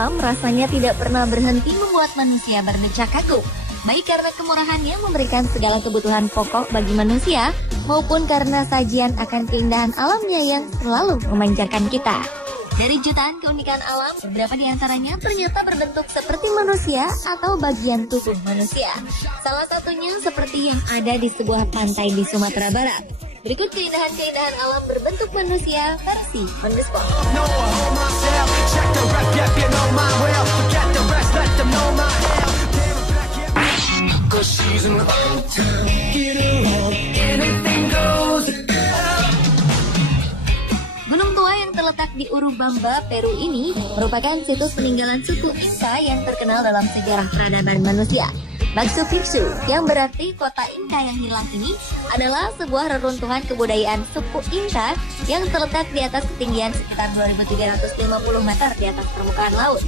alam rasanya tidak pernah berhenti membuat manusia berdecak kagum. Baik karena kemurahannya memberikan segala kebutuhan pokok bagi manusia, maupun karena sajian akan keindahan alamnya yang selalu memanjakan kita. Dari jutaan keunikan alam, beberapa di antaranya ternyata berbentuk seperti manusia atau bagian tubuh manusia. Salah satunya seperti yang ada di sebuah pantai di Sumatera Barat. Berikut keindahan-keindahan alam berbentuk manusia versi On The Spot. Gunung tua yang terletak di Urubamba, Peru ini merupakan situs peninggalan suku Inca yang terkenal dalam sejarah peradaban manusia. Machu Picchu, yang berarti kota Inca yang hilang ini, adalah sebuah reruntuhan kebudayaan suku Inca yang terletak di atas ketinggian sekitar 2.350 meter di atas permukaan laut.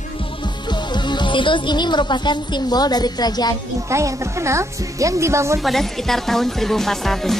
Situs ini merupakan simbol dari kerajaan Inca yang terkenal yang dibangun pada sekitar tahun 1450.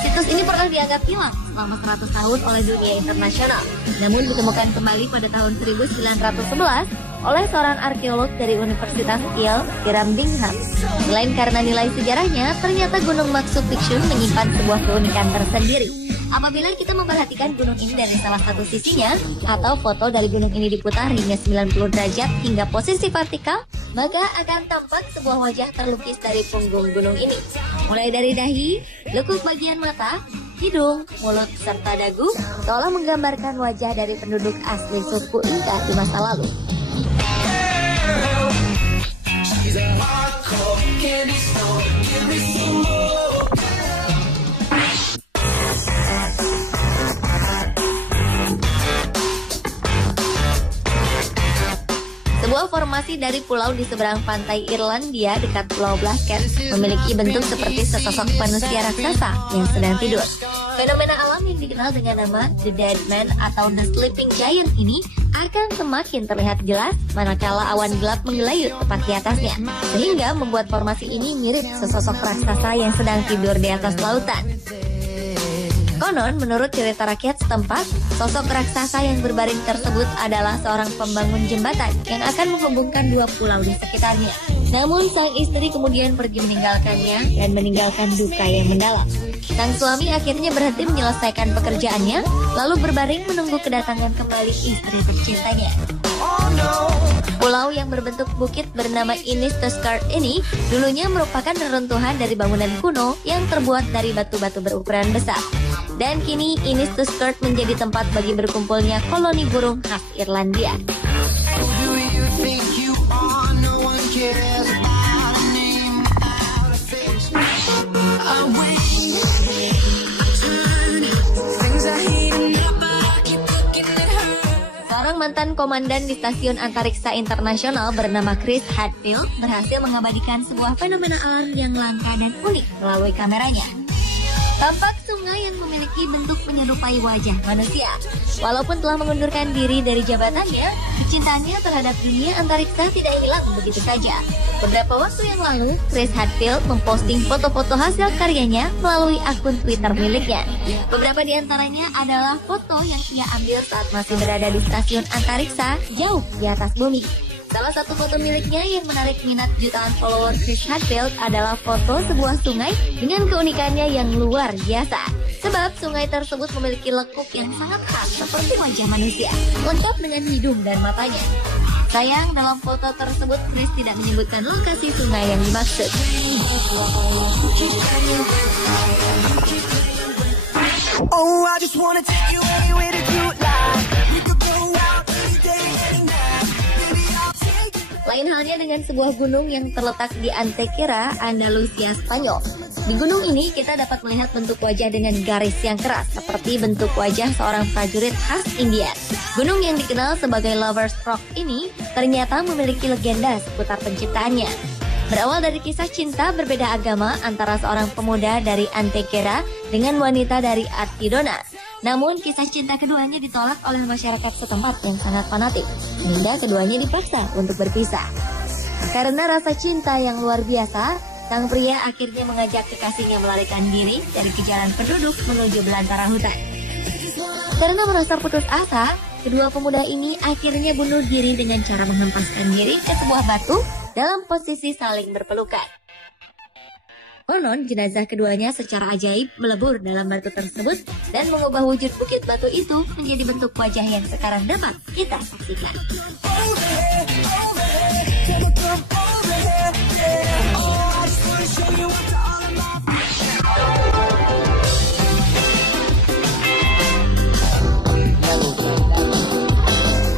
Situs ini pernah dianggap hilang selama 100 tahun oleh dunia internasional, namun ditemukan kembali pada tahun 1911 oleh seorang arkeolog dari Universitas Yale, Hiram Bingham. Selain karena nilai sejarahnya, ternyata Gunung Machu Picchu menyimpan sebuah keunikan tersendiri. Apabila kita memperhatikan gunung ini dari salah satu sisinya, atau foto dari gunung ini diputar hingga 90 derajat hingga posisi vertikal, maka akan tampak sebuah wajah terlukis dari punggung gunung ini. Mulai dari dahi, lekuk bagian mata, hidung, mulut, serta dagu, seolah menggambarkan wajah dari penduduk asli suku Inca di masa lalu. Sebuah formasi dari pulau di seberang pantai Irlandia dekat Pulau Blackhead memiliki bentuk seperti sesosok manusia raksasa yang sedang tidur. Fenomena alam yang dikenal dengan nama The Dead Man atau The Sleeping Giant ini akan semakin terlihat jelas manakala awan gelap menggelayut tepat di atasnya, sehingga membuat formasi ini mirip sesosok raksasa yang sedang tidur di atas lautan. Konon, menurut cerita rakyat setempat, sosok raksasa yang berbaring tersebut adalah seorang pembangun jembatan yang akan menghubungkan dua pulau di sekitarnya. Namun, sang istri kemudian pergi meninggalkannya dan meninggalkan duka yang mendalam. Sang suami akhirnya berhenti menyelesaikan pekerjaannya, lalu berbaring menunggu kedatangan kembali istri tercintanya. Pulau yang berbentuk bukit bernama Inis-Tuskart ini dulunya merupakan reruntuhan dari bangunan kuno yang terbuat dari batu-batu berukuran besar. Dan kini Inis-Tuskart menjadi tempat bagi berkumpulnya koloni burung khas Irlandia. Mantan komandan di Stasiun Antariksa Internasional bernama Chris Hadfield berhasil mengabadikan sebuah fenomena alam yang langka dan unik melalui kameranya. Tampak sungai yang memiliki bentuk menyerupai wajah manusia. Walaupun telah mengundurkan diri dari jabatannya, cintanya terhadap dunia antariksa tidak hilang begitu saja. Beberapa waktu yang lalu, Chris Hadfield memposting foto-foto hasil karyanya melalui akun Twitter miliknya. Beberapa di antaranya adalah foto yang ia ambil saat masih berada di stasiun antariksa jauh di atas bumi. Salah satu foto miliknya yang menarik minat jutaan follower Chris Hadfield adalah foto sebuah sungai dengan keunikannya yang luar biasa. Sebab sungai tersebut memiliki lekuk yang sangat khas seperti wajah manusia, lengkap dengan hidung dan matanya. Sayang, dalam foto tersebut Chris tidak menyebutkan lokasi sungai yang dimaksud. Oh, I just wanna take you anywhere that you like. We could go out any day, any night. Baby, I'll take you. Lain halnya dengan sebuah gunung yang terletak di Antequera, Andalusia, Spanyol. Di gunung ini kita dapat melihat bentuk wajah dengan garis yang keras seperti bentuk wajah seorang prajurit khas India. Gunung yang dikenal sebagai Lover's Rock ini ternyata memiliki legenda seputar penciptaannya. Berawal dari kisah cinta berbeda agama antara seorang pemuda dari Antequera dengan wanita dari Archidona. Namun kisah cinta keduanya ditolak oleh masyarakat setempat yang sangat fanatik, sehingga keduanya dipaksa untuk berpisah. Karena rasa cinta yang luar biasa, sang pria akhirnya mengajak kekasihnya melarikan diri dari kejaran penduduk menuju belantara hutan. Karena merasa putus asa, kedua pemuda ini akhirnya bunuh diri dengan cara menghempaskan diri ke sebuah batu dalam posisi saling berpelukan. Konon, jenazah keduanya secara ajaib melebur dalam batu tersebut dan mengubah wujud bukit batu itu menjadi bentuk wajah yang sekarang dapat kita saksikan.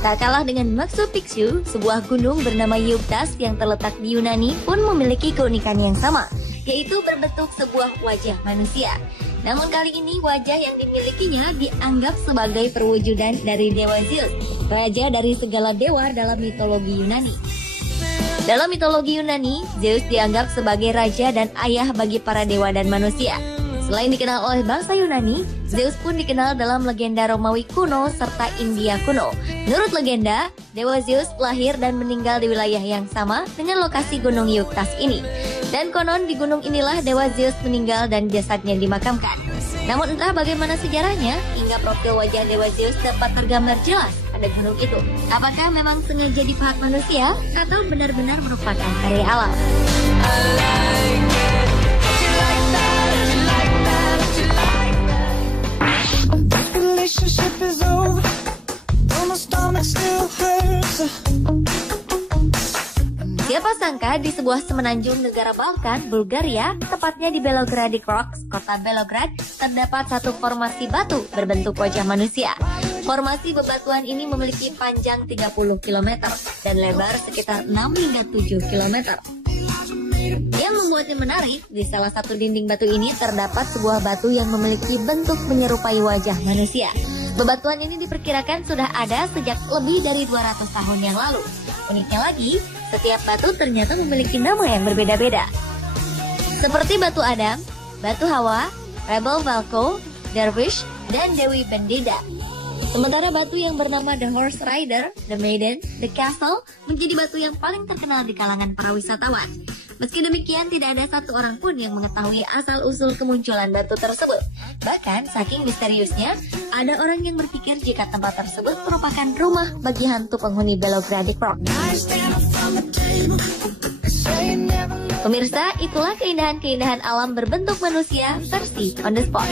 Tak kalah dengan Machu Picchu, sebuah gunung bernama Yeuktas yang terletak di Yunani pun memiliki keunikan yang sama, yaitu berbentuk sebuah wajah manusia. Namun kali ini wajah yang dimilikinya dianggap sebagai perwujudan dari Dewa Zeus, raja dari segala dewa dalam mitologi Yunani. Dalam mitologi Yunani, Zeus dianggap sebagai raja dan ayah bagi para dewa dan manusia. Selain dikenal oleh bangsa Yunani, Zeus pun dikenal dalam legenda Romawi kuno serta India kuno. Menurut legenda, Dewa Zeus lahir dan meninggal di wilayah yang sama dengan lokasi Gunung Yeuktas ini. Dan konon di gunung inilah Dewa Zeus meninggal dan jasadnya dimakamkan. Namun entah bagaimana sejarahnya, hingga profil wajah Dewa Zeus dapat tergambar jelas pada gunung itu. Apakah memang sengaja dipahat manusia atau benar-benar merupakan karya alam? Siapa sangka di sebuah semenanjung negara Balkan, Bulgaria, tepatnya di Belograd Rocks, kota Belograd, terdapat satu formasi batu berbentuk wajah manusia. Formasi bebatuan ini memiliki panjang 30 km dan lebar sekitar 6 hingga 7 km. Yang membuatnya menarik, di salah satu dinding batu ini terdapat sebuah batu yang memiliki bentuk menyerupai wajah manusia. Bebatuan ini diperkirakan sudah ada sejak lebih dari 200 tahun yang lalu. Uniknya lagi, setiap batu ternyata memiliki nama yang berbeda-beda. Seperti batu Adam, batu Hawa, Rebel Valko, Dervish, dan Dewi Bendida. Sementara batu yang bernama The Horse Rider, The Maiden, The Castle menjadi batu yang paling terkenal di kalangan para wisatawan. Meski demikian, tidak ada satu orang pun yang mengetahui asal-usul kemunculan batu tersebut. Bahkan, saking misteriusnya, ada orang yang berpikir jika tempat tersebut merupakan rumah bagi hantu penghuni Belograd Rock. Pemirsa, itulah keindahan-keindahan alam berbentuk manusia versi On The Spot.